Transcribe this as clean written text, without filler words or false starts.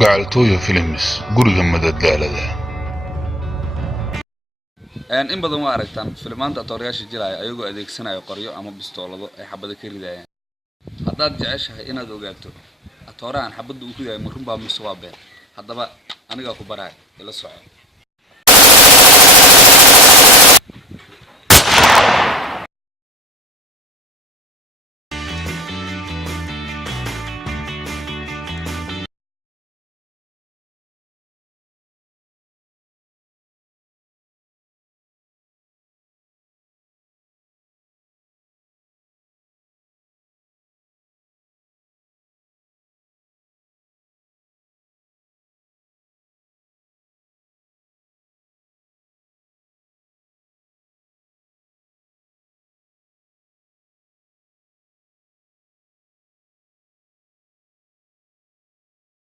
gacaltooyo films guriga madadaalada in badan waa aragtaan filmaanta atoorayaasha jilaya ayagoo adeegsanayo qoryo ama bistoolado ay xabada ka ridayaan haddaad jeceshahay inaad ogaato atoorahan xabada uu ku yahay ma runbaa mise waa been haddaba aniga ku baraay ila soco